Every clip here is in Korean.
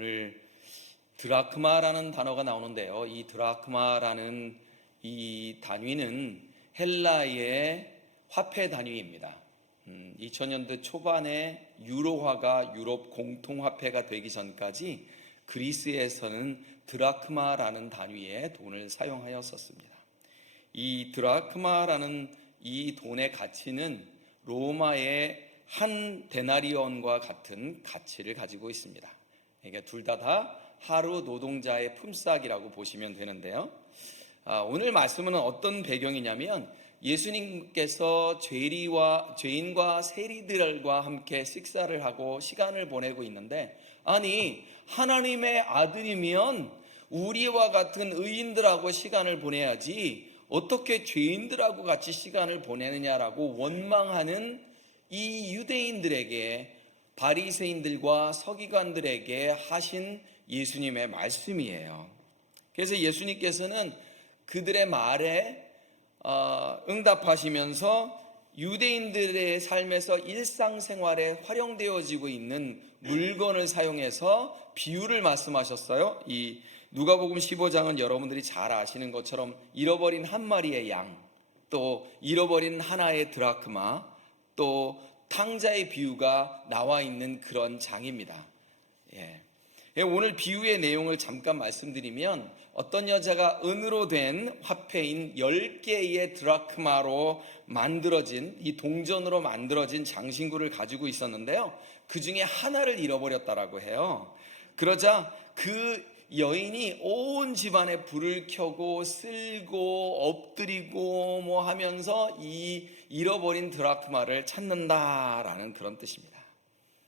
오늘 드라크마라는 단어가 나오는데요. 이 드라크마라는 이 단위는 헬라의 화폐 단위입니다. 2000년대 초반에 유로화가 유럽 공통화폐가 되기 전까지 그리스에서는 드라크마라는 단위의 돈을 사용하였었습니다. 이 드라크마라는 이 돈의 가치는 로마의 한 데나리온과 같은 가치를 가지고 있습니다. 그러니까 둘 다 하루 노동자의 품삯이라고 보시면 되는데요. 오늘 말씀은 어떤 배경이냐면 예수님께서 죄인과 세리들과 함께 식사를 하고 시간을 보내고 있는데, 아니 하나님의 아들이면 우리와 같은 의인들하고 시간을 보내야지 어떻게 죄인들하고 같이 시간을 보내느냐라고 원망하는 이 유대인들에게, 바리새인들과 서기관들에게 하신 예수님의 말씀이에요. 그래서 예수님께서는 그들의 말에 응답하시면서 유대인들의 삶에서 일상생활에 활용되어지고 있는 물건을 사용해서 비유를 말씀하셨어요. 이 누가복음 15장은 여러분들이 잘 아시는 것처럼 잃어버린 한 마리의 양, 또 잃어버린 하나의 드라크마, 또 탕자의 비유가 나와 있는 그런 장입니다. 오늘 비유의 내용을 잠깐 말씀드리면, 어떤 여자가 은으로 된 화폐인 10개의 드라크마로 만들어진, 이 동전으로 만들어진 장신구를 가지고 있었는데요, 그 중에 하나를 잃어버렸다라고 해요. 그러자 그 여인이 온 집안에 불을 켜고 쓸고 엎드리고 뭐 하면서 이 잃어버린 드라크마를 찾는다라는 그런 뜻입니다.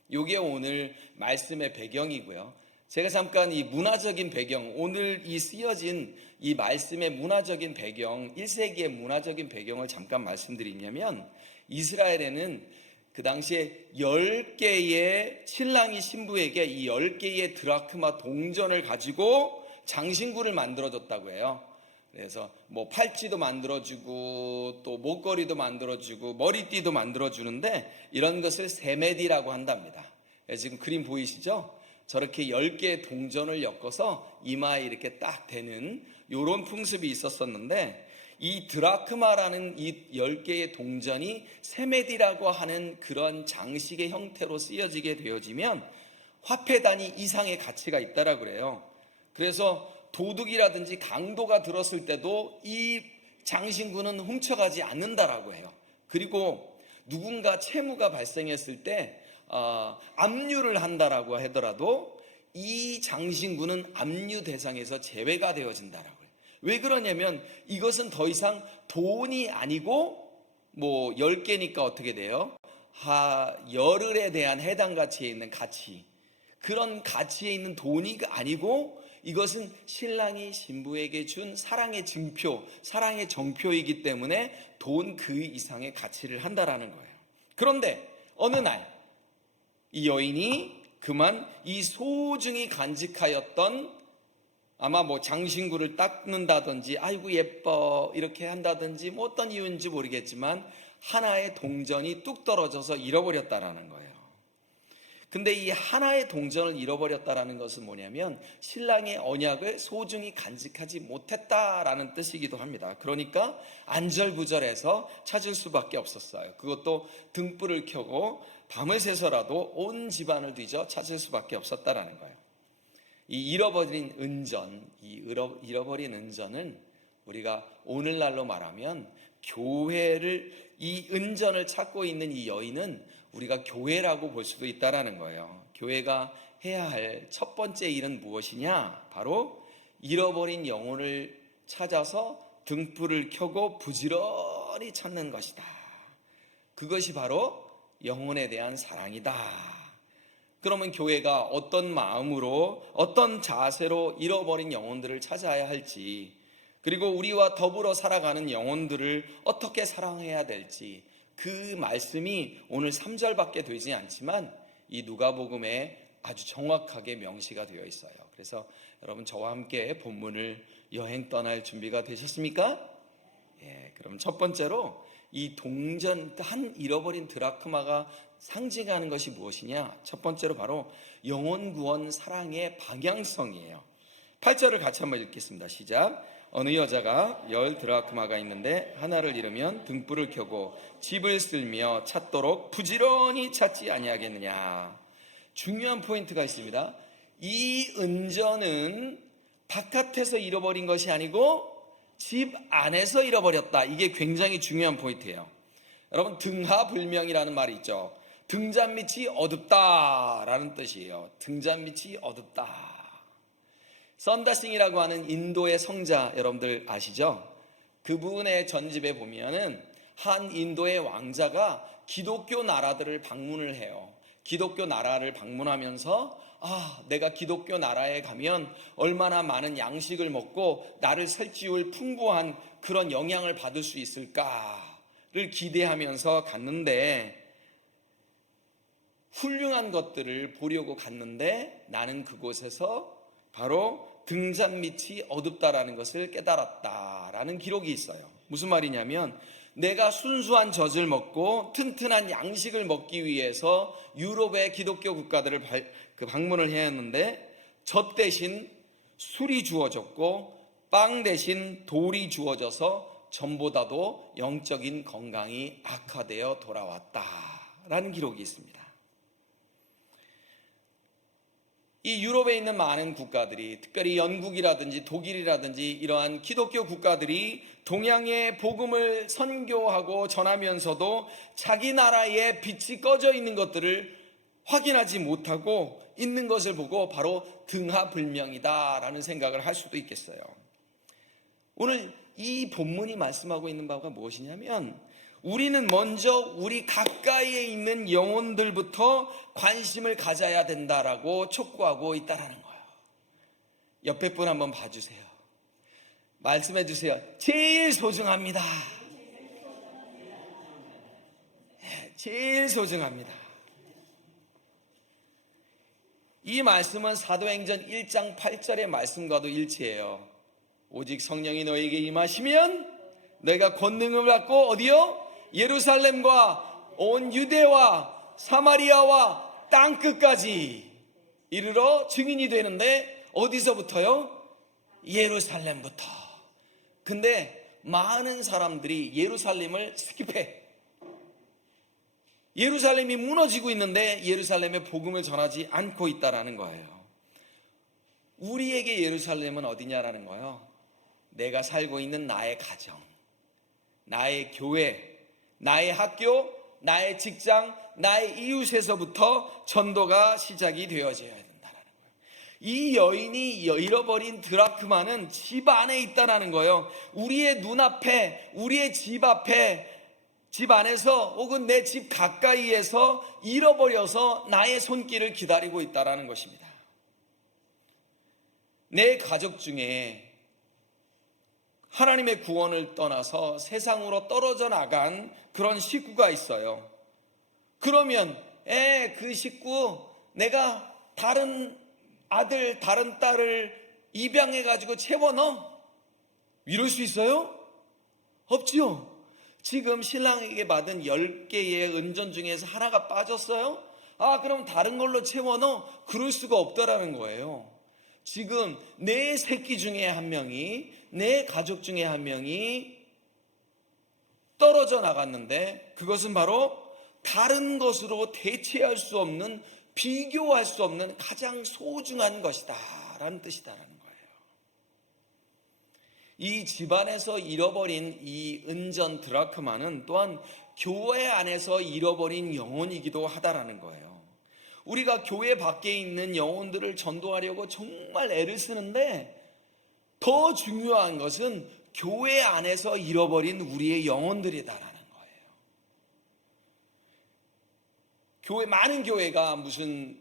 이게 오늘 말씀의 배경이고요. 제가 잠깐 이 문화적인 배경, 오늘 이 쓰여진 이 말씀의 문화적인 배경, 1세기의 문화적인 배경을 잠깐 말씀드리냐면, 이스라엘에는 그 당시에 10개의 신랑이 신부에게 이 10개의 드라크마 동전을 가지고 장신구를 만들어줬다고 해요. 그래서 뭐 팔찌도 만들어주고 또 목걸이도 만들어주고 머리띠도 만들어주는데, 이런 것을 세메디라고 한답니다. 지금 그림 보이시죠? 저렇게 10개의 동전을 엮어서 이마에 이렇게 딱 대는 이런 풍습이 있었었는데, 이 드라크마라는 이 10개의 동전이 세메디라고 하는 그런 장식의 형태로 쓰여지게 되어지면 화폐 단위 이상의 가치가 있다라고 그래요. 그래서 도둑이라든지 강도가 들었을 때도 이 장신구는 훔쳐가지 않는다라고 해요. 그리고 누군가 채무가 발생했을 때 압류를 한다라고 하더라도 이 장신구는 압류 대상에서 제외가 되어진다라고 해요. 왜 그러냐면 이것은 더 이상 돈이 아니고, 뭐 10개니까 어떻게 돼요? 열흘에 대한 해당 가치에 있는 가치, 그런 가치에 있는 돈이 아니고, 이것은 신랑이 신부에게 준 사랑의 증표, 사랑의 정표이기 때문에 돈 그 이상의 가치를 한다라는 거예요. 그런데 어느 날 이 여인이 그만 이 소중히 간직하였던, 아마 뭐 장신구를 닦는다든지 아이고 예뻐 이렇게 한다든지 뭐 어떤 이유인지 모르겠지만 하나의 동전이 뚝 떨어져서 잃어버렸다라는 거예요. 근데 이 하나의 동전을 잃어버렸다라는 것은 뭐냐면 신랑의 언약을 소중히 간직하지 못했다라는 뜻이기도 합니다. 그러니까 안절부절해서 찾을 수밖에 없었어요. 그것도 등불을 켜고 밤을 새서라도 온 집안을 뒤져 찾을 수밖에 없었다라는 거예요. 이 잃어버린 은전, 잃어버린 은전은 우리가 오늘날로 말하면 교회를, 이 은전을 찾고 있는 이 여인은 우리가 교회라고 볼 수도 있다라는 거예요. 교회가 해야 할 첫 번째 일은 무엇이냐? 바로 잃어버린 영혼을 찾아서 등불을 켜고 부지런히 찾는 것이다. 그것이 바로 영혼에 대한 사랑이다. 그러면 교회가 어떤 마음으로, 어떤 자세로 잃어버린 영혼들을 찾아야 할지, 그리고 우리와 더불어 살아가는 영혼들을 어떻게 사랑해야 될지, 그 말씀이 오늘 3절밖에 되지 않지만 이 누가복음에 아주 정확하게 명시가 되어 있어요. 그래서 여러분 저와 함께 본문을 여행 떠날 준비가 되셨습니까? 그럼 첫 번째로 이 동전, 한 잃어버린 드라크마가 상징하는 것이 무엇이냐? 첫 번째로 바로 영혼 구원 사랑의 방향성이에요. 8절을 같이 한번 읽겠습니다. 시작. 어느 여자가 10 드라크마가 있는데 하나를 잃으면 등불을 켜고 집을 쓸며 찾도록 부지런히 찾지 아니하겠느냐. 중요한 포인트가 있습니다. 이 은전은 바깥에서 잃어버린 것이 아니고 집 안에서 잃어버렸다. 이게 굉장히 중요한 포인트예요. 여러분, 등하불명이라는 말이 있죠. 등잔밑이 어둡다라는 뜻이에요. 등잔밑이 어둡다. 썬다싱이라고 하는 인도의 성자 여러분들 아시죠? 그분의 전집에 보면은 한 인도의 왕자가 기독교 나라들을 방문을 해요. 기독교 나라를 방문하면서 내가 기독교 나라에 가면 얼마나 많은 양식을 먹고 나를 살찌울 풍부한 그런 영향을 받을 수 있을까를 기대하면서 갔는데, 훌륭한 것들을 보려고 갔는데 나는 그곳에서 바로 등잔밑이 어둡다라는 것을 깨달았다라는 기록이 있어요. 무슨 말이냐면, 내가 순수한 젖을 먹고 튼튼한 양식을 먹기 위해서 유럽의 기독교 국가들을 방문을 해야 했는데, 젖 대신 술이 주어졌고 빵 대신 돌이 주어져서 전보다도 영적인 건강이 악화되어 돌아왔다라는 기록이 있습니다. 이 유럽에 있는 많은 국가들이, 특별히 영국이라든지 독일이라든지 이러한 기독교 국가들이 동양의 복음을 선교하고 전하면서도 자기 나라의 빛이 꺼져 있는 것들을 확인하지 못하고 있는 것을 보고 바로 등하불명이다라는 생각을 할 수도 있겠어요. 오늘 이 본문이 말씀하고 있는 바가 무엇이냐면, 우리는 먼저 우리 가까이에 있는 영혼들부터 관심을 가져야 된다라고 촉구하고 있다라는 거예요. 옆에 분 한번 봐주세요. 말씀해 주세요. 제일 소중합니다. 제일 소중합니다. 이 말씀은 사도행전 1장 8절의 말씀과도 일치해요. 오직 성령이 너에게 임하시면 내가 권능을 받고 어디요? 예루살렘과 온 유대와 사마리아와 땅끝까지 이르러 증인이 되는데, 어디서부터요? 예루살렘부터. 근데 많은 사람들이 예루살렘을 스킵해. 예루살렘이 무너지고 있는데 예루살렘의 복음을 전하지 않고 있다라는 거예요. 우리에게 예루살렘은 어디냐라는 거예요. 내가 살고 있는 나의 가정, 나의 교회, 나의 학교, 나의 직장, 나의 이웃에서부터 전도가 시작이 되어져야 된다는 거예요. 이 여인이 잃어버린 드라크마는 집 안에 있다는 거예요. 우리의 눈앞에, 우리의 집 앞에, 집 안에서 혹은 내 집 가까이에서 잃어버려서 나의 손길을 기다리고 있다는 것입니다. 내 가족 중에 하나님의 구원을 떠나서 세상으로 떨어져 나간 그런 식구가 있어요. 그러면 그 식구, 내가 다른 아들, 다른 딸을 입양해가지고 채워넣어? 이럴 수 있어요? 없지요. 지금 신랑에게 받은 10개의 은전 중에서 하나가 빠졌어요? 그럼 다른 걸로 채워넣어? 그럴 수가 없다라는 거예요. 지금 내 새끼 중에 한 명이, 내 가족 중에 한 명이 떨어져 나갔는데, 그것은 바로 다른 것으로 대체할 수 없는, 비교할 수 없는 가장 소중한 것이다 라는 뜻이다라는 거예요. 이 집안에서 잃어버린 이 은전 드라크마는 또한 교회 안에서 잃어버린 영혼이기도 하다라는 거예요. 우리가 교회 밖에 있는 영혼들을 전도하려고 정말 애를 쓰는데, 더 중요한 것은 교회 안에서 잃어버린 우리의 영혼들이다라는 거예요. 많은 교회가 무슨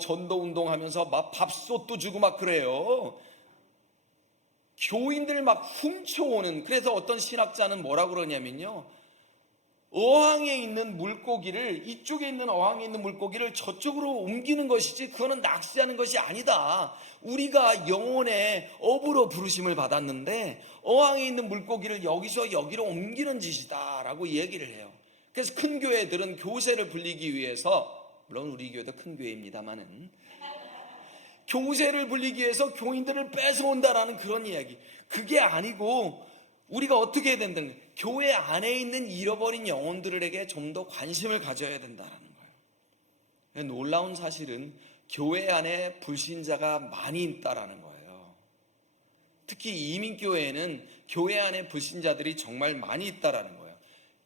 전도 운동하면서 막 밥솥도 주고 막 그래요. 교인들 막 훔쳐오는. 그래서 어떤 신학자는 뭐라고 그러냐면요, 어항에 있는 물고기를, 이쪽에 있는 어항에 있는 물고기를 저쪽으로 옮기는 것이지 그거는 낚시하는 것이 아니다. 우리가 영혼의 업으로 부르심을 받았는데 어항에 있는 물고기를 여기서 여기로 옮기는 짓이다 라고 얘기를 해요. 그래서 큰 교회들은 교세를 불리기 위해서, 물론 우리 교회도 큰 교회입니다만은, 교세를 불리기 위해서 교인들을 뺏어온다라는 그런 이야기. 그게 아니고 우리가 어떻게 해야 된다는 거예요? 교회 안에 있는 잃어버린 영혼들에게 좀 더 관심을 가져야 된다는 거예요. 놀라운 사실은 교회 안에 불신자가 많이 있다라는 거예요. 특히 이민교회에는 교회 안에 불신자들이 정말 많이 있다라는 거예요.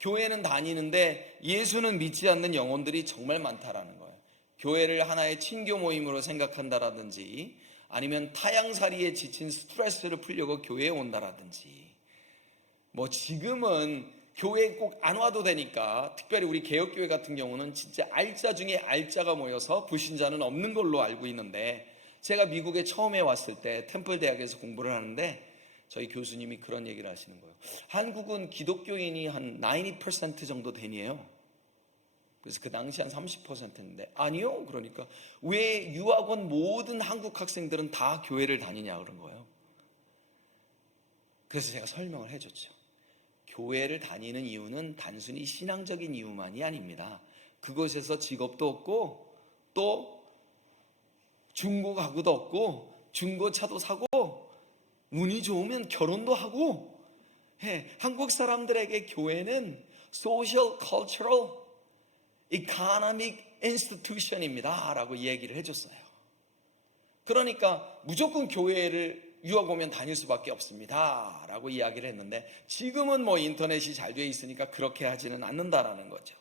교회는 다니는데 예수는 믿지 않는 영혼들이 정말 많다라는 거예요. 교회를 하나의 친교 모임으로 생각한다라든지, 아니면 타향살이에 지친 스트레스를 풀려고 교회에 온다라든지, 뭐 지금은 교회에 꼭 안 와도 되니까, 특별히 우리 개혁교회 같은 경우는 진짜 알짜 중에 알짜가 모여서 불신자는 없는 걸로 알고 있는데, 제가 미국에 처음에 왔을 때 템플 대학에서 공부를 하는데 저희 교수님이 그런 얘기를 하시는 거예요. 한국은 기독교인이 한 90% 정도 되니에요. 그래서 그 당시 한 30%인데, 아니요, 그러니까 왜 유학원 모든 한국 학생들은 다 교회를 다니냐 그런 거예요. 그래서 제가 설명을 해줬죠. 교회를 다니는 이유는 단순히 신앙적인 이유만이 아닙니다. 그곳에서 직업도 얻고, 또 중고 가구도 얻고, 중고차도 사고, 운이 좋으면 결혼도 하고, 한국 사람들에게 교회는 Social, Cultural, Economic Institution입니다 라고 얘기를 해줬어요. 그러니까 무조건 교회를 유학 오면 다닐 수밖에 없습니다 라고 이야기를 했는데, 지금은 뭐 인터넷이 잘 돼 있으니까 그렇게 하지는 않는다라는 거죠.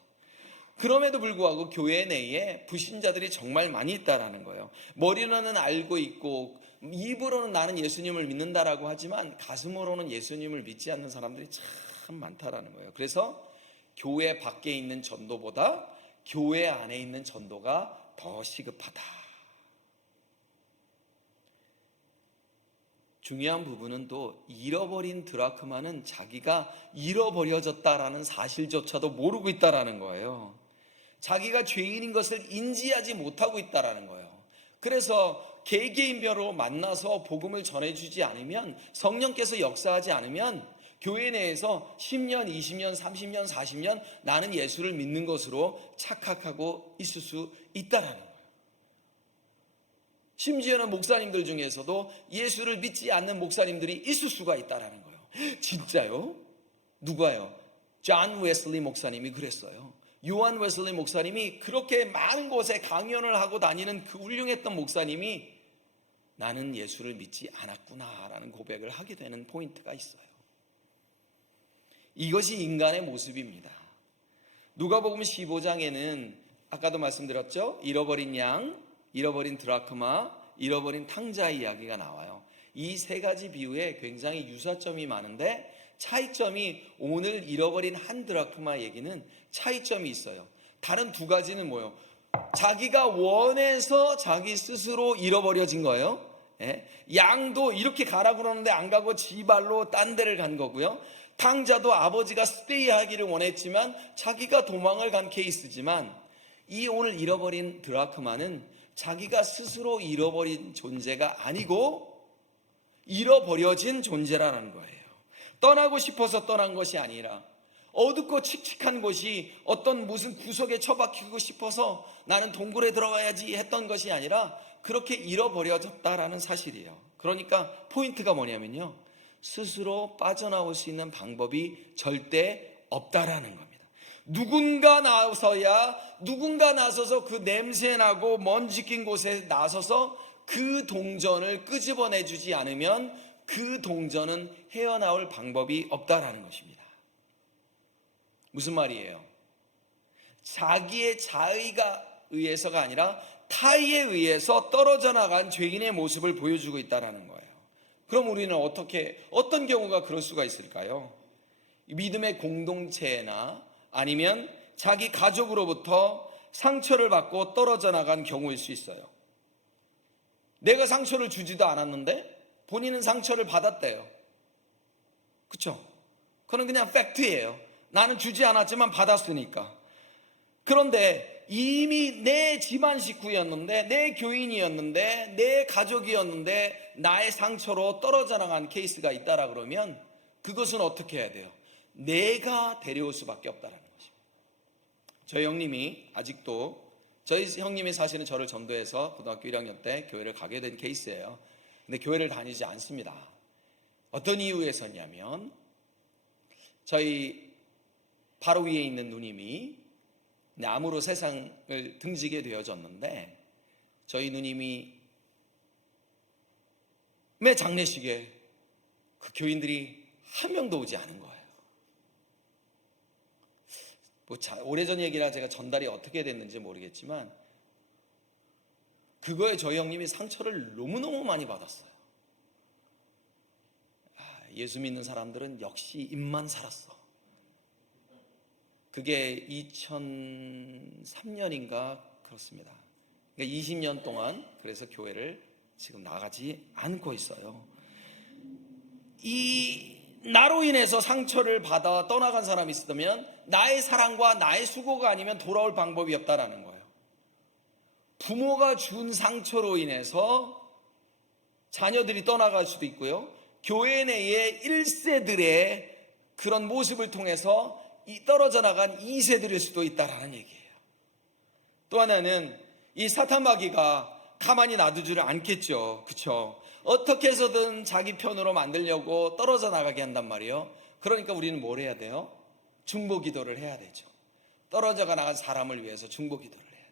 그럼에도 불구하고 교회 내에 불신자들이 정말 많이 있다라는 거예요. 머리로는 알고 있고 입으로는 나는 예수님을 믿는다라고 하지만 가슴으로는 예수님을 믿지 않는 사람들이 참 많다라는 거예요. 그래서 교회 밖에 있는 전도보다 교회 안에 있는 전도가 더 시급하다. 중요한 부분은 또 잃어버린 드라크마는 자기가 잃어버려졌다라는 사실조차도 모르고 있다라는 거예요. 자기가 죄인인 것을 인지하지 못하고 있다라는 거예요. 그래서 개개인별로 만나서 복음을 전해주지 않으면, 성령께서 역사하지 않으면 교회 내에서 10년, 20년, 30년, 40년 나는 예수를 믿는 것으로 착각하고 있을 수 있다라는 거예요. 심지어는 목사님들 중에서도 예수를 믿지 않는 목사님들이 있을 수가 있다라는 거예요. 진짜요? 누가요? 존 웨슬리 목사님이 그랬어요. 요한 웨슬리 목사님이 그렇게 많은 곳에 강연을 하고 다니는 그 훌륭했던 목사님이 나는 예수를 믿지 않았구나 라는 고백을 하게 되는 포인트가 있어요. 이것이 인간의 모습입니다. 누가복음 15장에는 아까도 말씀드렸죠. 잃어버린 양, 잃어버린 드라크마, 잃어버린 탕자 이야기가 나와요. 이 세 가지 비유에 굉장히 유사점이 많은데, 차이점이, 오늘 잃어버린 한 드라크마 얘기는 차이점이 있어요. 다른 두 가지는 뭐예요? 자기가 원해서 자기 스스로 잃어버려진 거예요. 양도 이렇게 가라 그러는데 안 가고 지 발로 딴 데를 간 거고요. 탕자도 아버지가 스테이 하기를 원했지만 자기가 도망을 간 케이스지만, 이 오늘 잃어버린 드라크마는 자기가 스스로 잃어버린 존재가 아니고 잃어버려진 존재라는 거예요. 떠나고 싶어서 떠난 것이 아니라, 어둡고 칙칙한 곳이 어떤 무슨 구석에 처박히고 싶어서 나는 동굴에 들어가야지 했던 것이 아니라 그렇게 잃어버려졌다라는 사실이에요. 그러니까 포인트가 뭐냐면요, 스스로 빠져나올 수 있는 방법이 절대 없다라는 겁니다. 누군가 나서서 그 냄새나고 먼지 낀 곳에 나서서 그 동전을 끄집어내주지 않으면 그 동전은 헤어나올 방법이 없다라는 것입니다. 무슨 말이에요? 자기의 자의가 의해서가 아니라 타의에 의해서 떨어져 나간 죄인의 모습을 보여주고 있다라는 거예요. 그럼 우리는 어떤 경우가 그럴 수가 있을까요? 믿음의 공동체나 아니면 자기 가족으로부터 상처를 받고 떨어져 나간 경우일 수 있어요. 내가 상처를 주지도 않았는데 본인은 상처를 받았대요. 그렇죠? 그건 그냥 팩트예요. 나는 주지 않았지만 받았으니까. 그런데 이미 내 집안 식구였는데, 내 교인이었는데, 내 가족이었는데 나의 상처로 떨어져 나간 케이스가 있다라 그러면 그것은 어떻게 해야 돼요? 내가 데려올 수밖에 없다라는 것입니다. 저희 형님이 아직도, 저희 형님이 사실은 저를 전도해서 고등학교 1학년 때 교회를 가게 된 케이스예요. 근데 교회를 다니지 않습니다. 어떤 이유에서냐면 저희 바로 위에 있는 누님이 암으로 세상을 등지게 되어졌는데, 저희 누님이 매 장례식에 그 교인들이 한 명도 오지 않은 거예요. 오래전 얘기라 제가 전달이 어떻게 됐는지 모르겠지만 그거에 저희 형님이 상처를 너무너무 많이 받았어요. 예수 믿는 사람들은 역시 입만 살았어. 그게 2003년인가 그렇습니다. 그러니까 20년 동안 그래서 교회를 지금 나가지 않고 있어요. 나로 인해서 상처를 받아 떠나간 사람이 있으면 나의 사랑과 나의 수고가 아니면 돌아올 방법이 없다라는 거예요. 부모가 준 상처로 인해서 자녀들이 떠나갈 수도 있고요, 교회 내의 1세들의 그런 모습을 통해서 떨어져 나간 2세들일 수도 있다라는 얘기예요. 또 하나는 이 사탄마귀가 가만히 놔두지를 않겠죠. 그렇죠? 어떻게 해서든 자기 편으로 만들려고 떨어져 나가게 한단 말이에요. 그러니까 우리는 뭘 해야 돼요? 중보 기도를 해야 되죠. 떨어져 나간 사람을 위해서 중보 기도를 해야 돼요.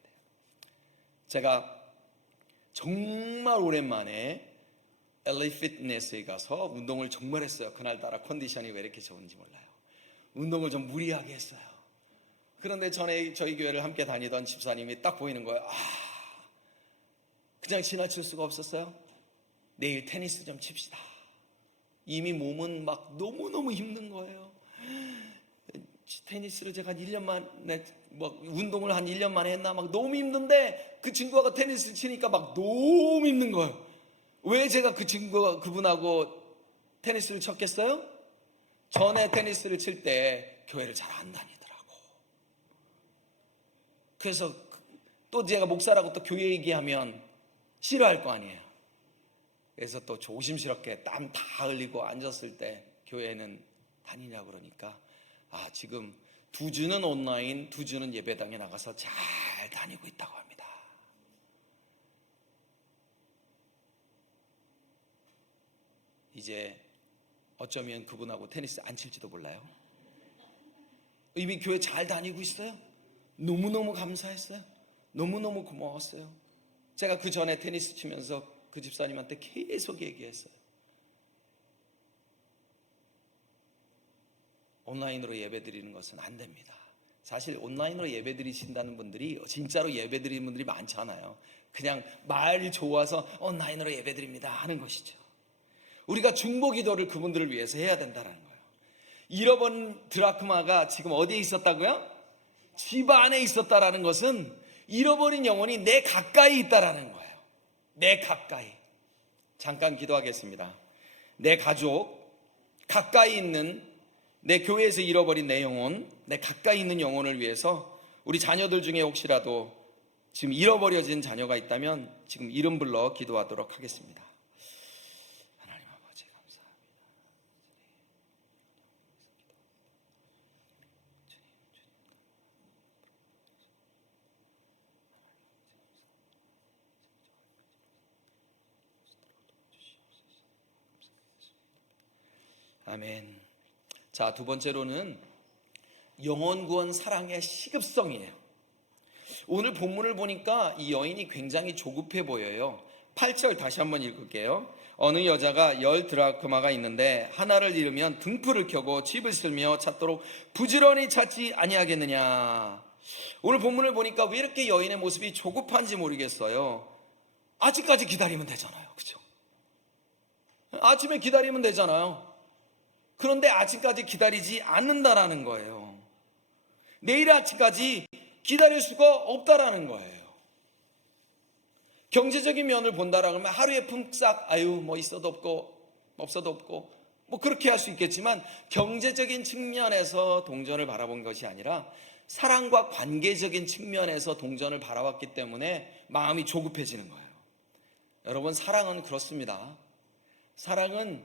제가 정말 오랜만에 LA 피트니스에 가서 운동을 정말 했어요. 그날따라 컨디션이 왜 이렇게 좋은지 몰라요. 운동을 좀 무리하게 했어요. 그런데 전에 저희 교회를 함께 다니던 집사님이 딱 보이는 거예요. 그냥 지나칠 수가 없었어요. 내일 테니스 좀 칩시다. 이미 몸은 막 너무너무 힘든 거예요. 테니스를 제가 한 1년 만에 운동을 한 1년 만에 했나 막 너무 힘든데, 그 친구가 테니스 치니까 막 너무 힘든 거예요. 왜 제가 그분하고 테니스를 쳤겠어요? 전에 테니스를 칠 때 교회를 잘 안 다니더라고. 그래서 또 제가 목사라고 또 교회 얘기하면 싫어할 거 아니에요. 그래서 또 조심스럽게 땀 다 흘리고 앉았을 때 교회는 다니냐 그러니까, 지금 2주는 온라인, 2주는 예배당에 나가서 잘 다니고 있다고 합니다. 이제 어쩌면 그분하고 테니스 안 칠지도 몰라요. 이미 교회 잘 다니고 있어요. 너무너무 감사했어요. 너무너무 고마웠어요. 제가 그 전에 테니스 치면서 그 집사님한테 계속 얘기했어요. 온라인으로 예배 드리는 것은 안 됩니다. 사실 온라인으로 예배 드리신다는 분들이 진짜로 예배 드리는 분들이 많잖아요. 그냥 말 좋아서 온라인으로 예배 드립니다 하는 것이죠. 우리가 중보 기도를 그분들을 위해서 해야 된다는 거예요. 잃어버린 드라크마가 지금 어디에 있었다고요? 집 안에 있었다라는 것은 잃어버린 영혼이 내 가까이 있다라는 거예요. 내 가까이. 잠깐 기도하겠습니다. 내 가족, 가까이 있는 내 교회에서 잃어버린 내 영혼, 내 가까이 있는 영혼을 위해서 우리 자녀들 중에 혹시라도 지금 잃어버려진 자녀가 있다면 지금 이름 불러 기도하도록 하겠습니다. 하나님 아버지 감사합니다. 아멘. 자, 두 번째로는 영혼 구원 사랑의 시급성이에요. 오늘 본문을 보니까 이 여인이 굉장히 조급해 보여요. 8절 다시 한번 읽을게요. 어느 여자가 10 드라크마가 있는데 하나를 잃으면 등불을 켜고 집을 쓸며 찾도록 부지런히 찾지 아니하겠느냐. 오늘 본문을 보니까 왜 이렇게 여인의 모습이 조급한지 모르겠어요. 아직까지 기다리면 되잖아요. 그렇죠? 아침에 기다리면 되잖아요. 그런데 아침까지 기다리지 않는다라는 거예요. 내일 아침까지 기다릴 수가 없다라는 거예요. 경제적인 면을 본다라고 하면 하루에 품삯 뭐 있어도 없고 없어도 없고 뭐 그렇게 할 수 있겠지만 경제적인 측면에서 동전을 바라본 것이 아니라 사랑과 관계적인 측면에서 동전을 바라봤기 때문에 마음이 조급해지는 거예요. 여러분, 사랑은 그렇습니다. 사랑은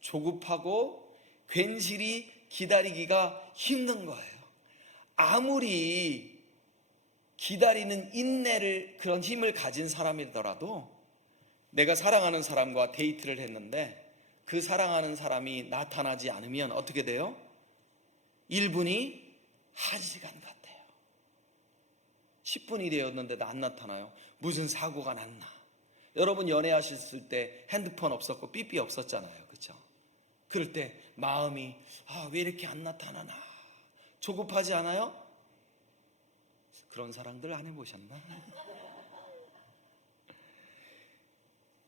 조급하고 괜시리 기다리기가 힘든 거예요. 아무리 기다리는 인내를, 그런 힘을 가진 사람이더라도 내가 사랑하는 사람과 데이트를 했는데 그 사랑하는 사람이 나타나지 않으면 어떻게 돼요? 1분이 1시간 같아요. 10분이 되었는데도 안 나타나요. 무슨 사고가 났나? 여러분, 연애하셨을 때 핸드폰 없었고 삐삐 없었잖아요. 그렇죠? 그럴 때 마음이 왜 이렇게 안 나타나나? 조급하지 않아요? 그런 사랑들 안 해보셨나?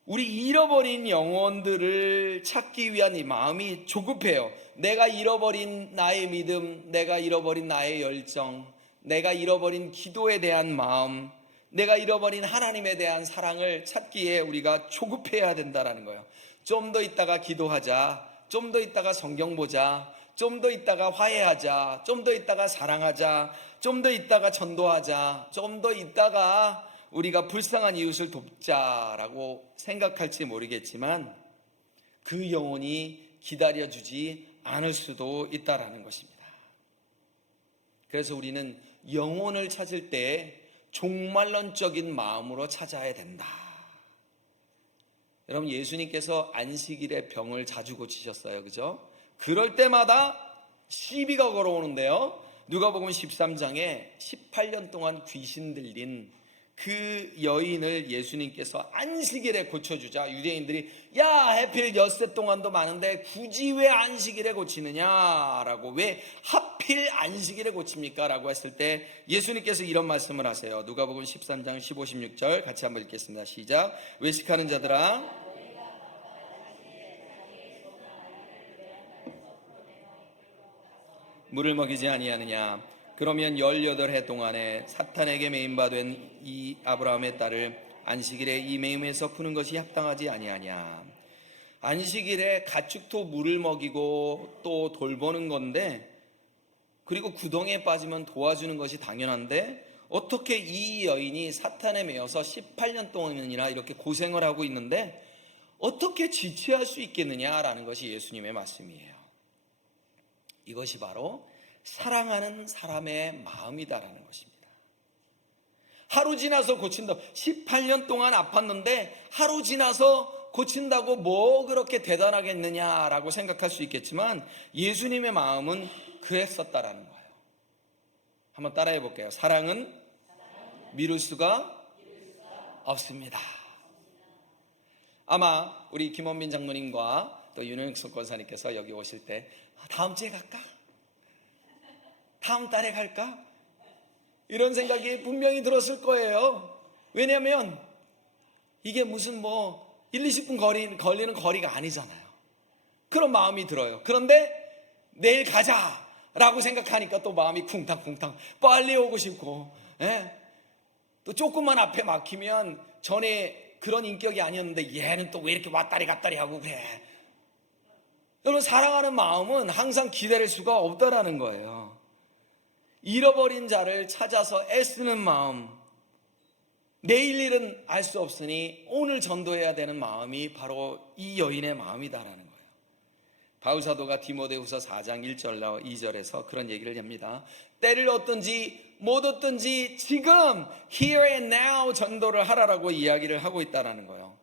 우리 잃어버린 영혼들을 찾기 위한 이 마음이 조급해요. 내가 잃어버린 나의 믿음, 내가 잃어버린 나의 열정, 내가 잃어버린 기도에 대한 마음, 내가 잃어버린 하나님에 대한 사랑을 찾기에 우리가 조급해야 된다는 거예요. 좀 더 있다가 기도하자, 좀 더 있다가 성경 보자, 좀 더 있다가 화해하자, 좀 더 있다가 사랑하자, 좀 더 있다가 전도하자, 좀 더 있다가 우리가 불쌍한 이웃을 돕자라고 생각할지 모르겠지만 그 영혼이 기다려주지 않을 수도 있다라는 것입니다. 그래서 우리는 영혼을 찾을 때 종말론적인 마음으로 찾아야 된다. 여러분, 예수님께서 안식일에 병을 자주 고치셨어요. 그죠? 그럴 때마다 시비가 걸어오는데요. 누가복음 13장에 18년 동안 귀신 들린 그 여인을 예수님께서 안식일에 고쳐주자 유대인들이 하필 엿새 동안도 많은데 굳이 왜 안식일에 고치느냐라고, 왜 하필 안식일에 고칩니까? 라고 했을 때 예수님께서 이런 말씀을 하세요. 누가복음 13장 15, 16절 같이 한번 읽겠습니다. 시작. 외식하는 자들아, 물을 먹이지 아니하느냐? 그러면 18해 동안에 사탄에게 매임바 된 이 아브라함의 딸을 안식일에 이 매임에서 푸는 것이 합당하지 아니하냐? 안식일에 가축토 물을 먹이고 또 돌보는 건데, 그리고 구덩이에 빠지면 도와주는 것이 당연한데 어떻게 이 여인이 사탄에 매여서 18년 동안이나 이렇게 고생을 하고 있는데 어떻게 지체할 수 있겠느냐라는 것이 예수님의 말씀이에요. 이것이 바로 사랑하는 사람의 마음이다라는 것입니다. 하루 지나서 고친다. 18년 동안 아팠는데 하루 지나서 고친다고 뭐 그렇게 대단하겠느냐라고 생각할 수 있겠지만 예수님의 마음은 그랬었다라는 거예요. 한번 따라해 볼게요. 사랑은 미룰 수가 없습니다. 아마 우리 김원민 장로님과 또 윤영숙 권사님께서 여기 오실 때 다음 주에 갈까? 다음 달에 갈까? 이런 생각이 분명히 들었을 거예요. 왜냐하면 이게 무슨 1, 20분 걸리는 거리가 아니잖아요. 그런 마음이 들어요. 그런데 내일 가자라고 생각하니까 또 마음이 쿵탕쿵탕 빨리 오고 싶고, 또 조금만 앞에 막히면 전에 그런 인격이 아니었는데 얘는 또 왜 이렇게 왔다리 갔다리 하고 그래. 여러분, 사랑하는 마음은 항상 기다릴 수가 없다라는 거예요. 잃어버린 자를 찾아서 애쓰는 마음, 내일 일은 알 수 없으니 오늘 전도해야 되는 마음이 바로 이 여인의 마음이다라는 거예요. 바울 사도가 디모데후서 4장 1절 2절에서 그런 얘기를 합니다. 때를 얻든지 못 얻든지 지금 here and now 전도를 하라라고 이야기를 하고 있다라는 거예요.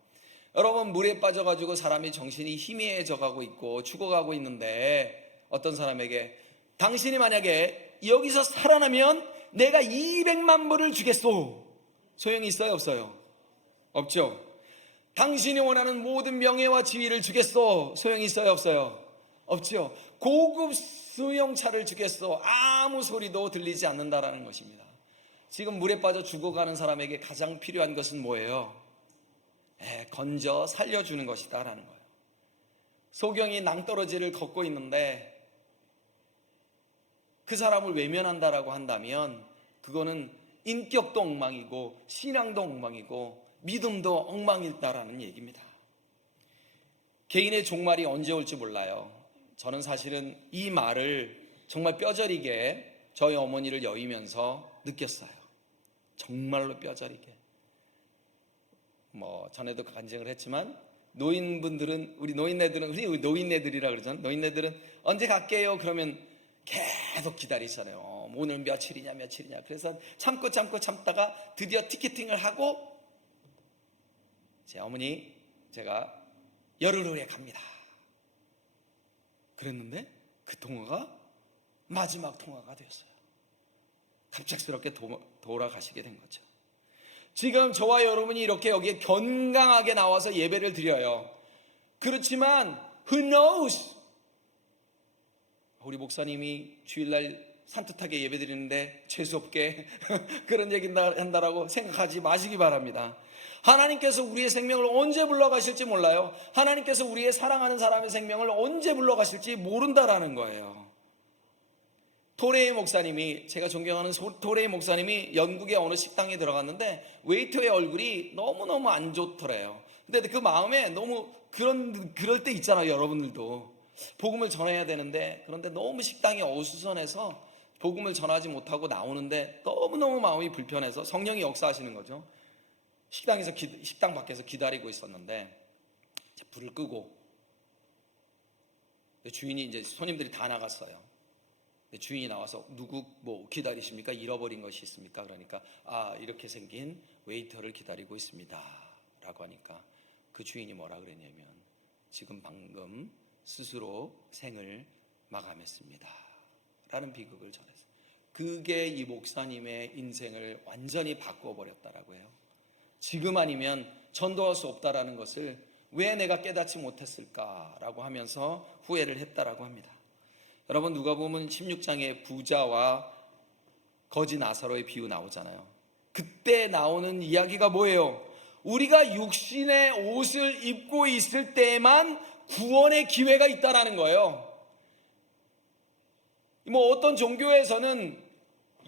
여러분, 물에 빠져가지고 사람이 정신이 희미해져 가고 있고 죽어가고 있는데 어떤 사람에게 당신이 만약에 여기서 살아나면 내가 200만 불을 주겠소. 소용이 있어요, 없어요? 없죠. 당신이 원하는 모든 명예와 지위를 주겠소. 소용이 있어요, 없어요? 없죠. 고급 수용차를 주겠소. 아무 소리도 들리지 않는다라는 것입니다. 지금 물에 빠져 죽어가는 사람에게 가장 필요한 것은 뭐예요? 건져 살려주는 것이다 라는 거예요. 소경이 낭떠러지를 걷고 있는데 그 사람을 외면한다라고 한다면 그거는 인격도 엉망이고 신앙도 엉망이고 믿음도 엉망이다라는 얘기입니다. 개인의 종말이 언제 올지 몰라요. 저는 사실은 이 말을 정말 뼈저리게 저희 어머니를 여의면서 느꼈어요. 정말로 뼈저리게. 전에도 간증을 했지만 노인분들은, 우리 노인네들이라 그러잖아요. 노인네들은 언제 갈게요? 그러면 계속 기다리잖아요. 오늘 며칠이냐. 그래서 참다가 드디어 티켓팅을 하고, 제 어머니, 제가 열흘 후에 갑니다. 그랬는데 그 통화가 마지막 통화가 되었어요. 갑작스럽게 돌아가시게 된 거죠. 지금 저와 여러분이 이렇게 여기에 건강하게 나와서 예배를 드려요. 그렇지만 who knows? 우리 목사님이 주일날 산뜻하게 예배 드리는데 재수없게 그런 얘기 한다라고 생각하지 마시기 바랍니다. 하나님께서 우리의 생명을 언제 불러가실지 몰라요. 하나님께서 우리의 사랑하는 사람의 생명을 언제 불러가실지 모른다라는 거예요. 토레이 목사님이, 제가 존경하는 토레이 목사님이 영국의 어느 식당에 들어갔는데 웨이터의 얼굴이 너무너무 안 좋더래요. 근데 그 마음에 너무 그럴 때 있잖아요. 여러분들도 복음을 전해야 되는데, 그런데 너무 식당이 어수선해서 복음을 전하지 못하고 나오는데 너무너무 마음이 불편해서 성령이 역사하시는 거죠. 식당 밖에서 기다리고 있었는데 불을 끄고, 주인이, 이제 손님들이 다 나갔어요. 주인이 나와서 누구 기다리십니까? 잃어버린 것이 있습니까? 그러니까 이렇게 생긴 웨이터를 기다리고 있습니다 라고 하니까 그 주인이 뭐라 그랬냐면, 지금 방금 스스로 생을 마감했습니다 라는 비극을 전했어요. 그게 이 목사님의 인생을 완전히 바꿔버렸다라고 해요. 지금 아니면 전도할 수 없다라는 것을 왜 내가 깨닫지 못했을까라고 하면서 후회를 했다라고 합니다. 여러분, 누가복음 16장에 부자와 거지 나사로의 비유 나오잖아요. 그때 나오는 이야기가 뭐예요? 우리가 육신의 옷을 입고 있을 때만 구원의 기회가 있다라는 거예요. 어떤 종교에서는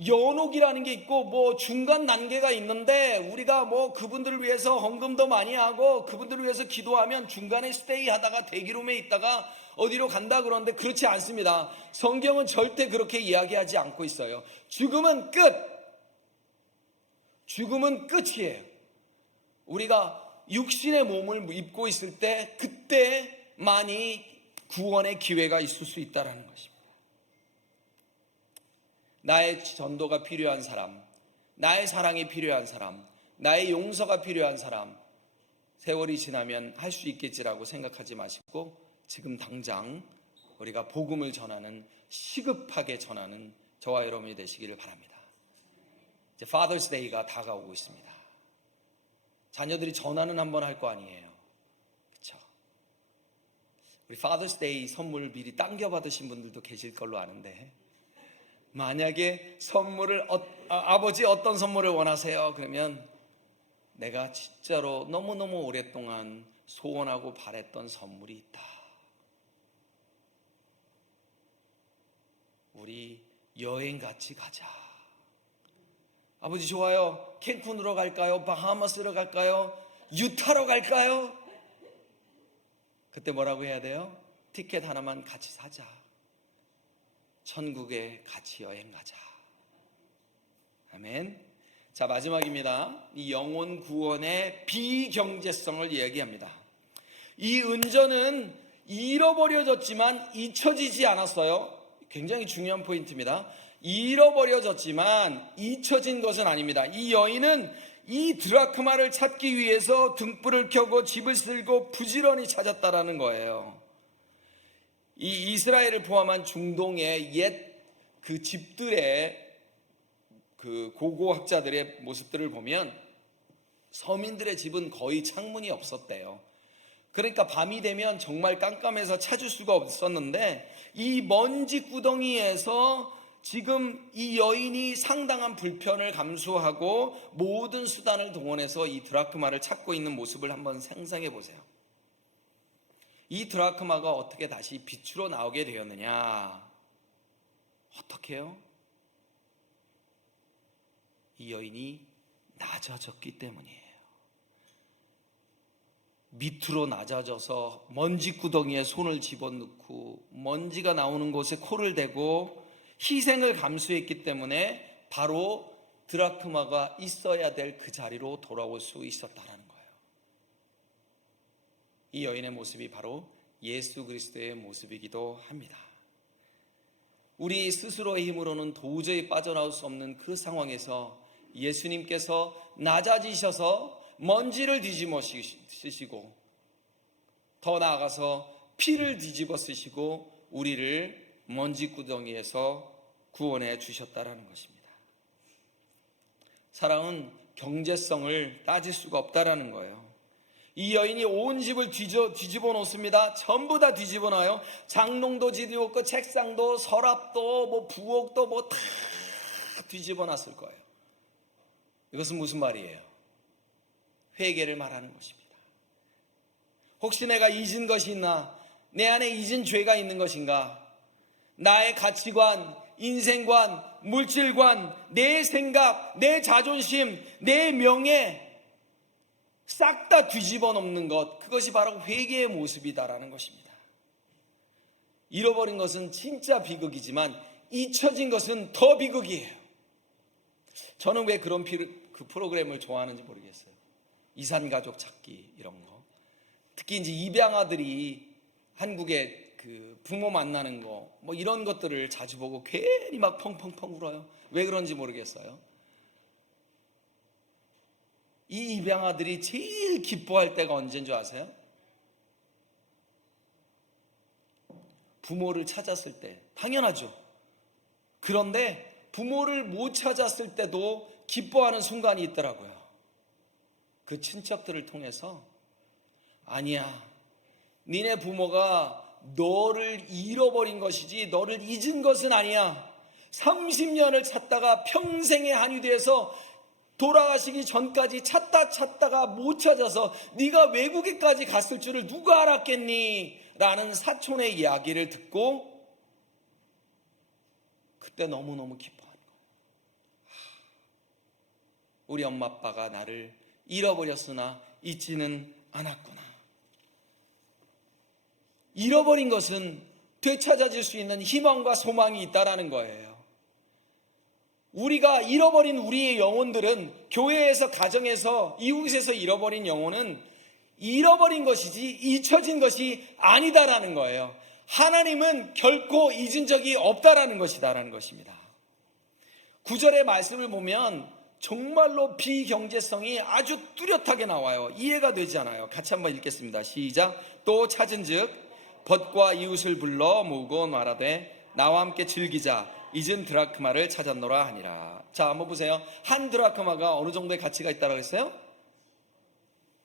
연옥이라는 게 있고 중간 단계가 있는데, 우리가 그분들을 위해서 헌금도 많이 하고 그분들을 위해서 기도하면 중간에 스테이 하다가 대기룸에 있다가 어디로 간다 그러는데, 그렇지 않습니다. 성경은 절대 그렇게 이야기하지 않고 있어요. 죽음은 끝이에요. 우리가 육신의 몸을 입고 있을 때, 그때만이 구원의 기회가 있을 수 있다는 것입니다. 나의 전도가 필요한 사람, 나의 사랑이 필요한 사람, 나의 용서가 필요한 사람, 세월이 지나면 할 수 있겠지라고 생각하지 마시고, 지금 당장 우리가 복음을 전하는, 시급하게 전하는 저와 여러분이 되시기를 바랍니다. 이제 Father's Day가 다가오고 있습니다. 자녀들이 전화는 한번 할 거 아니에요. 그렇죠? 우리 Father's Day 선물 미리 당겨 받으신 분들도 계실 걸로 아는데, 만약에 선물을 아버지 어떤 선물을 원하세요? 그러면 내가 진짜로 너무너무 오랫동안 소원하고 바랬던 선물이 있다. 우리 여행 같이 가자. 아버지 좋아요. 캔쿤으로 갈까요? 바하마스로 갈까요? 유타로 갈까요? 그때 뭐라고 해야 돼요? 티켓 하나만 같이 사자. 천국에 같이 여행 가자. 아멘. 자, 마지막입니다. 이 영혼 구원의 비경제성을 이야기합니다. 이 은전은 잃어버려졌지만 잊혀지지 않았어요. 굉장히 중요한 포인트입니다. 잃어버려졌지만 잊혀진 것은 아닙니다. 이 여인은 이 드라크마를 찾기 위해서 등불을 켜고 집을 쓸고 부지런히 찾았다라는 거예요. 이 이스라엘을 포함한 중동의 옛 그 집들의 그 고고학자들의 모습들을 보면 서민들의 집은 거의 창문이 없었대요. 그러니까 밤이 되면 정말 깜깜해서 찾을 수가 없었는데, 이 먼지 구덩이에서 지금 이 여인이 상당한 불편을 감수하고 모든 수단을 동원해서 이 드라크마를 찾고 있는 모습을 한번 상상해 보세요. 이 드라크마가 어떻게 다시 빛으로 나오게 되었느냐? 어떻게요? 이 여인이 낮아졌기 때문이에요. 밑으로 낮아져서 먼지구덩이에 손을 집어넣고 먼지가 나오는 곳에 코를 대고 희생을 감수했기 때문에 바로 드라크마가 있어야 될 그 자리로 돌아올 수 있었다라는 거예요. 이 여인의 모습이 바로 예수 그리스도의 모습이기도 합니다. 우리 스스로의 힘으로는 도저히 빠져나올 수 없는 그 상황에서 예수님께서 낮아지셔서 먼지를 뒤집어 쓰시고 더 나아가서 피를 뒤집어 쓰시고 우리를 먼지구덩이에서 구원해 주셨다라는 것입니다. 사랑은 경제성을 따질 수가 없다라는 거예요. 이 여인이 온 집을 뒤집어 놓습니다. 전부 다 뒤집어 놔요. 장롱도 뒤집어 놓고 책상도 서랍도 뭐 부엌도 뭐 다 뒤집어 놨을 거예요. 이것은 무슨 말이에요? 회개를 말하는 것입니다. 혹시 내가 잊은 것이 있나? 내 안에 잊은 죄가 있는 것인가? 나의 가치관, 인생관, 물질관, 내 생각, 내 자존심, 내 명예 싹 다 뒤집어 놓는 것, 그것이 바로 회개의 모습이다라는 것입니다. 잃어버린 것은 진짜 비극이지만 잊혀진 것은 더 비극이에요. 저는 왜 그런 그 프로그램을 좋아하는지 모르겠어요. 이산가족 찾기 이런 거. 특히 이제 입양아들이 한국에 그 부모 만나는 거 뭐 이런 것들을 자주 보고 괜히 막 펑펑펑 울어요. 왜 그런지 모르겠어요. 이 입양아들이 제일 기뻐할 때가 언제인 줄 아세요? 부모를 찾았을 때. 당연하죠. 그런데 부모를 못 찾았을 때도 기뻐하는 순간이 있더라고요. 그 친척들을 통해서 아니야, 니네 부모가 너를 잃어버린 것이지 너를 잊은 것은 아니야. 30년을 찾다가 평생의 한이 돼서 돌아가시기 전까지 찾다가 못 찾아서 네가 외국에까지 갔을 줄을 누가 알았겠니? 라는 사촌의 이야기를 듣고 그때 너무너무 기뻐하는 거예요. 우리 엄마 아빠가 나를 잃어버렸으나 잊지는 않았구나. 잃어버린 것은 되찾아질 수 있는 희망과 소망이 있다라는 거예요. 우리가 잃어버린 우리의 영혼들은 교회에서, 가정에서, 이웃에서 잃어버린 영혼은 잃어버린 것이지 잊혀진 것이 아니다라는 거예요. 하나님은 결코 잊은 적이 없다라는 것이다라는 것입니다. 9절의 말씀을 보면 정말로 비경제성이 아주 뚜렷하게 나와요. 이해가 되지 않아요. 같이 한번 읽겠습니다. 시작. 또 찾은즉 벗과 이웃을 불러 모으고 말하되 나와 함께 즐기자. 잊은 드라크마를 찾았노라 하니라. 자, 한번 보세요. 한 드라크마가 어느 정도의 가치가 있다고 했어요?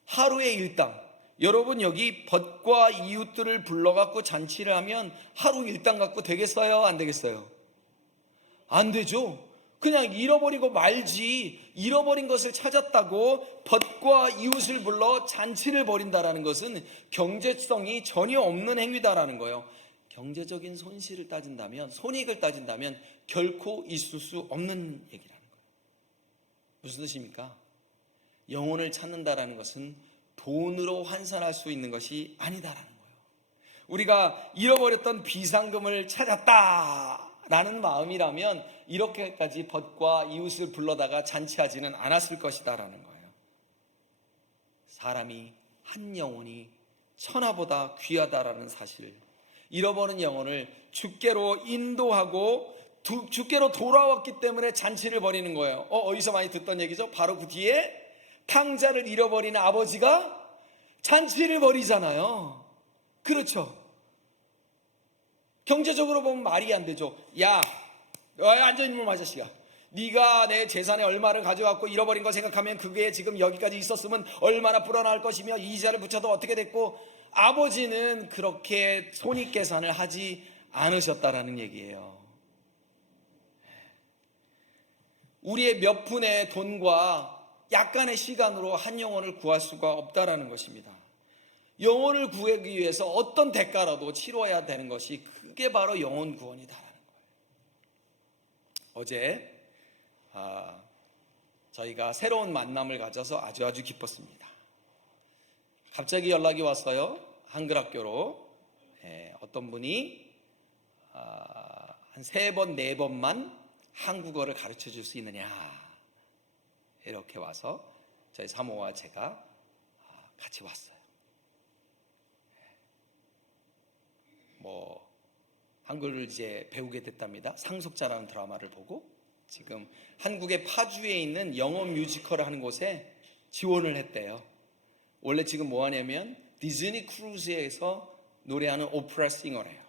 하루의 일당. 여러분, 여기 벗과 이웃들을 불러갖고 잔치를 하면 하루 일당 갖고 되겠어요? 안 되겠어요? 안 되죠. 그냥 잃어버리고 말지. 잃어버린 것을 찾았다고 벗과 이웃을 불러 잔치를 벌인다라는 것은 경제성이 전혀 없는 행위다라는 거예요. 경제적인 손실을 따진다면, 손익을 따진다면 결코 있을 수 없는 얘기라는 거예요. 무슨 뜻입니까? 영혼을 찾는다라는 것은 돈으로 환산할 수 있는 것이 아니다라는 거예요. 우리가 잃어버렸던 비상금을 찾았다라는 마음이라면 이렇게까지 벗과 이웃을 불러다가 잔치하지는 않았을 것이다라는 거예요. 사람이 한 영혼이 천하보다 귀하다라는 사실, 잃어버린 영혼을 주께로 인도하고 주께로 돌아왔기 때문에 잔치를 벌이는 거예요. 어디서 많이 듣던 얘기죠? 바로 그 뒤에 탕자를 잃어버린 아버지가 잔치를 벌이잖아요. 그렇죠. 경제적으로 보면 말이 안 되죠. 야, 앉아있는 아저씨가, 네가 내 재산에 얼마를 가져왔고 잃어버린 거 생각하면 그게 지금 여기까지 있었으면 얼마나 불어날 것이며 이자를 붙여도 어떻게 됐고. 아버지는 그렇게 손익계산을 하지 않으셨다라는 얘기예요. 우리의 몇 푼의 돈과 약간의 시간으로 한 영혼을 구할 수가 없다라는 것입니다. 영혼을 구하기 위해서 어떤 대가라도 치러야 되는 것이, 그게 바로 영혼 구원이다라는 거예요. 어제 저희가 새로운 만남을 가져서 아주 기뻤습니다. 갑자기 연락이 왔어요. 한글 학교로. 어떤 분이 한 3번, 4번만 한국어를 가르쳐 줄 수 있느냐, 이렇게 와서 저희 사모와 제가 같이 왔어요. 한글을 이제 배우게 됐답니다. 상속자라는 드라마를 보고 지금 한국의 파주에 있는 영어 뮤지컬을 하는 곳에 지원을 했대요. 원래 지금 뭐 하냐면 디즈니 크루즈에서 노래하는 오페라 싱어래요.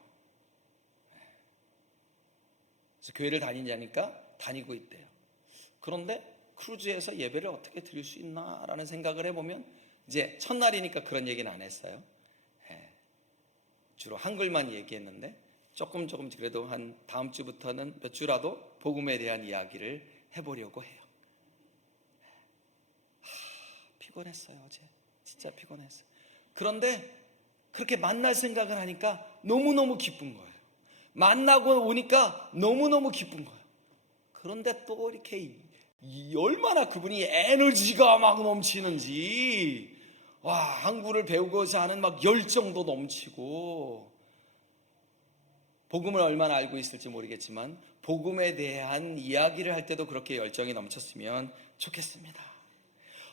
그래서 교회를 다니냐니까 다니고 있대요. 그런데 크루즈에서 예배를 어떻게 드릴 수 있나라는 생각을 해보면 이제 첫날이니까 그런 얘기는 안 했어요. 주로 한글만 얘기했는데 조금 그래도 한 다음 주부터는 몇 주라도 복음에 대한 이야기를 해보려고 해요. 피곤했어요. 어제 진짜 피곤했어요. 그런데 그렇게 만날 생각을 하니까 너무너무 기쁜 거예요. 만나고 오니까 너무너무 기쁜 거예요. 그런데 또 이렇게 얼마나 그분이 에너지가 막 넘치는지, 한국어를 배우고자 하는 막 열정도 넘치고, 복음을 얼마나 알고 있을지 모르겠지만 복음에 대한 이야기를 할 때도 그렇게 열정이 넘쳤으면 좋겠습니다.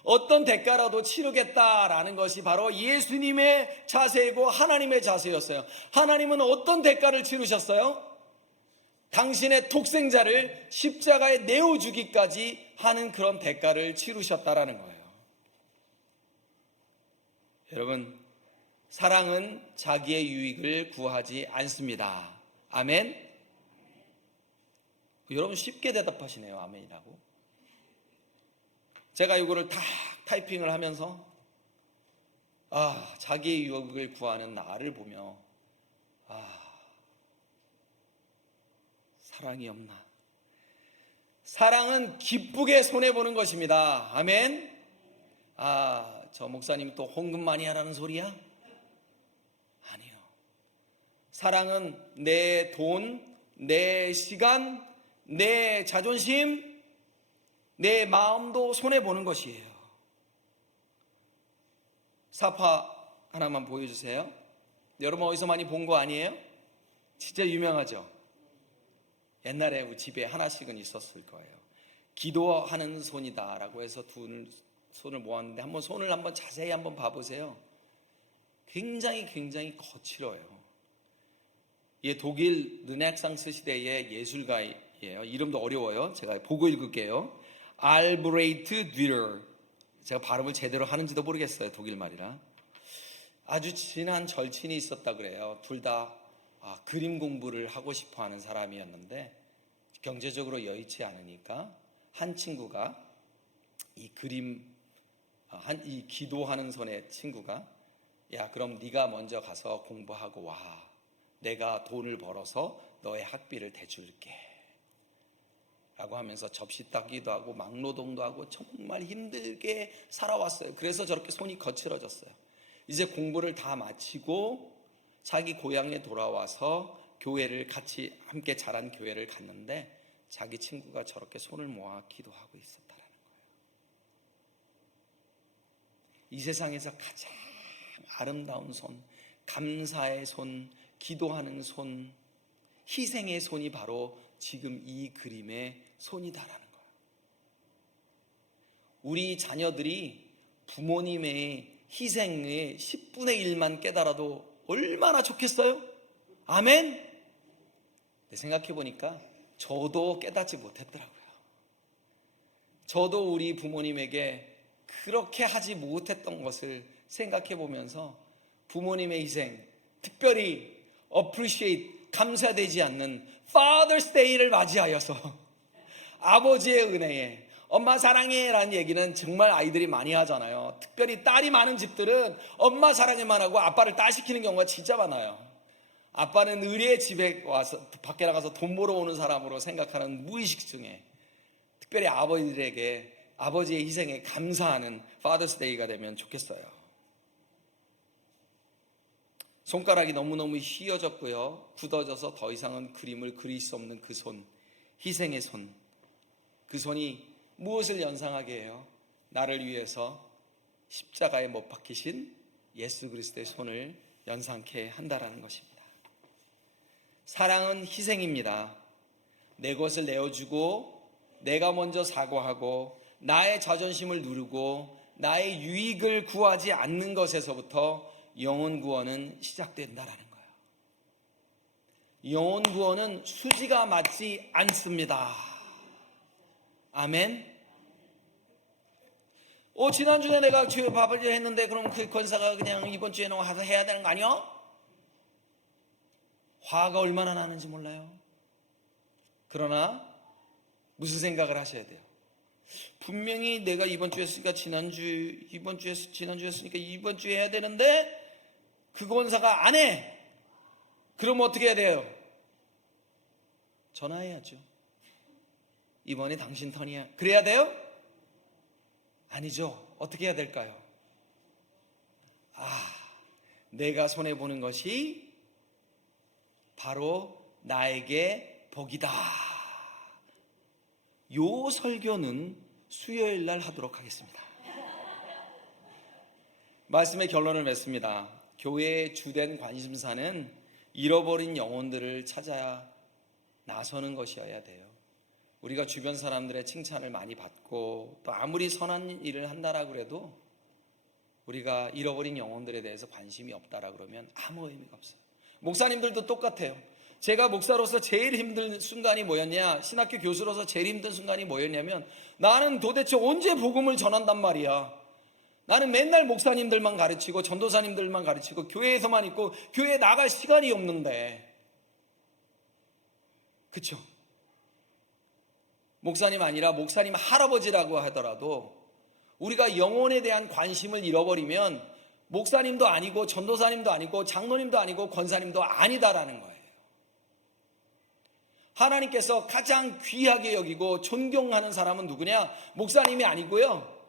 어떤 대가라도 치르겠다라는 것이 바로 예수님의 자세이고 하나님의 자세였어요. 하나님은 어떤 대가를 치르셨어요? 당신의 독생자를 십자가에 내어주기까지 하는 그런 대가를 치르셨다라는 거예요. 여러분, 사랑은 자기의 유익을 구하지 않습니다. 아멘? 여러분 쉽게 대답하시네요. 아멘이라고. 제가 이거를 다 타이핑을 하면서 자기의 유익을 구하는 나를 보며 사랑이 없나. 사랑은 기쁘게 손해보는 것입니다. 아멘? 저 목사님이 또 헌금 많이 하라는 소리야? 아니요. 사랑은 내 돈, 내 시간, 내 자존심, 내 마음도 손해보는 것이에요. 사파 하나만 보여주세요. 여러분 어디서 많이 본 거 아니에요? 진짜 유명하죠? 옛날에 우리 집에 하나씩은 있었을 거예요. 기도하는 손이다 라고 해서 두 손을 모았는데 손을 한번 자세히 한번 봐보세요. 굉장히 거칠어요. 이게 독일 르네상스 시대의 예술가예요. 이름도 어려워요. 제가 보고 읽을게요. 알브레이트 듀rer. 제가 발음을 제대로 하는지도 모르겠어요. 독일 말이라. 아주 친한 절친이 있었다 그래요. 둘 다 그림 공부를 하고 싶어 하는 사람이었는데 경제적으로 여의치 않으니까 한 친구가 이 기도하는 손의 친구가, 야 그럼 네가 먼저 가서 공부하고 와. 내가 돈을 벌어서 너의 학비를 대줄게 라고 하면서 접시 닦기도 하고 막노동도 하고 정말 힘들게 살아왔어요. 그래서 저렇게 손이 거칠어졌어요. 이제 공부를 다 마치고 자기 고향에 돌아와서 교회를 같이 함께 자란 교회를 갔는데 자기 친구가 저렇게 손을 모아 기도하고 있었다라는 거예요. 이 세상에서 가장 아름다운 손, 감사의 손, 기도하는 손, 희생의 손이 바로 지금 이 그림의 손이다라는 거예요. 우리 자녀들이 부모님의 희생의 10분의 1만 깨달아도 얼마나 좋겠어요? 아멘? 생각해 보니까 저도 깨닫지 못했더라고요. 저도 우리 부모님에게 그렇게 하지 못했던 것을 생각해 보면서 부모님의 희생, 특별히 appreciate, 감사되지 않는 Father's Day를 맞이하여서 아버지의 은혜에 엄마 사랑해 라는 얘기는 정말 아이들이 많이 하잖아요. 특별히 딸이 많은 집들은 엄마 사랑해만 하고 아빠를 따시키는 경우가 진짜 많아요. 아빠는 의뢰의 집에 와서 밖에 나가서 돈 벌어오는 사람으로 생각하는 무의식 중에 특별히 아버지들에게 아버지의 희생에 감사하는 Father's Day가 되면 좋겠어요. 손가락이 너무너무 휘어졌고요. 굳어져서 더 이상은 그림을 그릴 수 없는 그 손, 희생의 손. 그 손이 무엇을 연상하게 해요? 나를 위해서 십자가에 못 박히신 예수 그리스도의 손을 연상케 한다라는 것입니다. 사랑은 희생입니다. 내 것을 내어주고 내가 먼저 사과하고 나의 자존심을 누르고 나의 유익을 구하지 않는 것에서부터 영혼 구원은 시작된다라는 거예요. 영혼 구원은 수지가 맞지 않습니다. 아멘. 지난주에 내가 주에 밥을 했는데 그럼 그 권사가 그냥 이번 주에는 와서 해야 되는 거 아니야? 화가 얼마나 나는지 몰라요. 그러나 무슨 생각을 하셔야 돼요? 분명히 내가 이번 주에 했으니까 지난주에 했으니까 이번 주에 해야 되는데 그 권사가 안 해. 그럼 어떻게 해야 돼요? 전화해야죠. 이번에 당신 턴이야. 그래야 돼요? 아니죠. 어떻게 해야 될까요? 내가 손해보는 것이 바로 나에게 복이다. 요 설교는 수요일 날 하도록 하겠습니다. 말씀의 결론을 맺습니다. 교회의 주된 관심사는 잃어버린 영혼들을 찾아 나서는 것이어야 돼요. 우리가 주변 사람들의 칭찬을 많이 받고 또 아무리 선한 일을 한다라고 해도 우리가 잃어버린 영혼들에 대해서 관심이 없다라 그러면 아무 의미가 없어요. 목사님들도 똑같아요. 제가 목사로서 제일 힘든 순간이 뭐였냐, 신학교 교수로서 제일 힘든 순간이 뭐였냐면, 나는 도대체 언제 복음을 전한단 말이야. 나는 맨날 목사님들만 가르치고 전도사님들만 가르치고 교회에서만 있고 교회에 나갈 시간이 없는데, 그쵸? 목사님 아니라 목사님 할아버지라고 하더라도 우리가 영혼에 대한 관심을 잃어버리면 목사님도 아니고 전도사님도 아니고 장로님도 아니고 권사님도 아니다라는 거예요. 하나님께서 가장 귀하게 여기고 존경하는 사람은 누구냐? 목사님이 아니고요,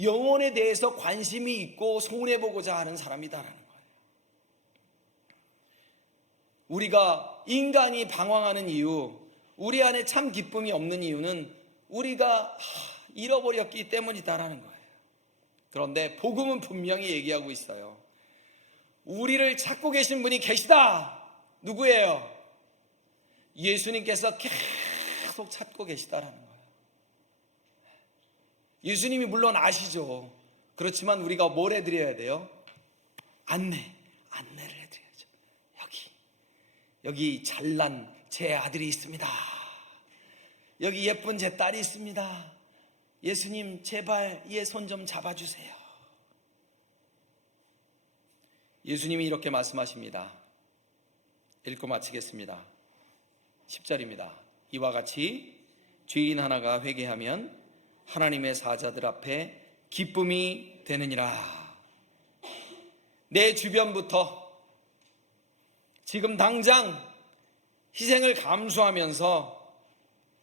영혼에 대해서 관심이 있고 손해보고자 하는 사람이다라는 거예요. 우리가 인간이 방황하는 이유, 우리 안에 참 기쁨이 없는 이유는 우리가 잃어버렸기 때문이다라는 거예요. 그런데 복음은 분명히 얘기하고 있어요. 우리를 찾고 계신 분이 계시다. 누구예요? 예수님께서 계속 찾고 계시다라는 거예요. 예수님이 물론 아시죠. 그렇지만 우리가 뭘 해드려야 돼요? 안내를 해드려야죠. 여기 잘난 제 아들이 있습니다. 여기 예쁜 제 딸이 있습니다. 예수님 제발 얘 손 좀 잡아주세요. 예수님이 이렇게 말씀하십니다. 읽고 마치겠습니다. 10절입니다. 이와 같이 죄인 하나가 회개하면 하나님의 사자들 앞에 기쁨이 되느니라. 내 주변부터 지금 당장 희생을 감수하면서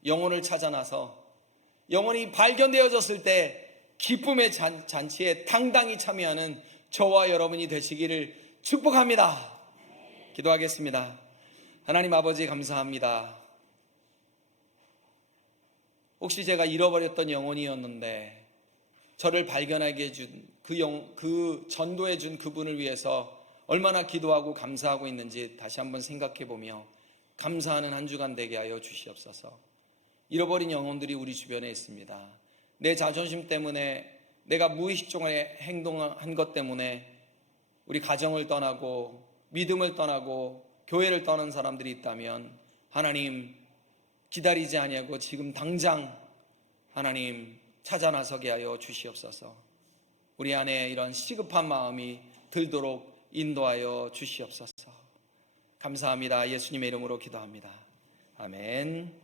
영혼을 찾아 나서 영혼이 발견되어졌을 때 기쁨의 잔치에 당당히 참여하는 저와 여러분이 되시기를 축복합니다. 기도하겠습니다. 하나님 아버지 감사합니다. 혹시 제가 잃어버렸던 영혼이었는데 저를 발견하게 해준 그 전도해 준 그분을 위해서 얼마나 기도하고 감사하고 있는지 다시 한번 생각해 보며 감사하는 한 주간 되게 하여 주시옵소서. 잃어버린 영혼들이 우리 주변에 있습니다. 내 자존심 때문에, 내가 무의식적으로 행동한 것 때문에 우리 가정을 떠나고 믿음을 떠나고 교회를 떠난 사람들이 있다면 하나님 기다리지 아니하고 지금 당장 하나님 찾아 나서게 하여 주시옵소서. 우리 안에 이런 시급한 마음이 들도록 인도하여 주시옵소서. 감사합니다. 예수님의 이름으로 기도합니다. 아멘.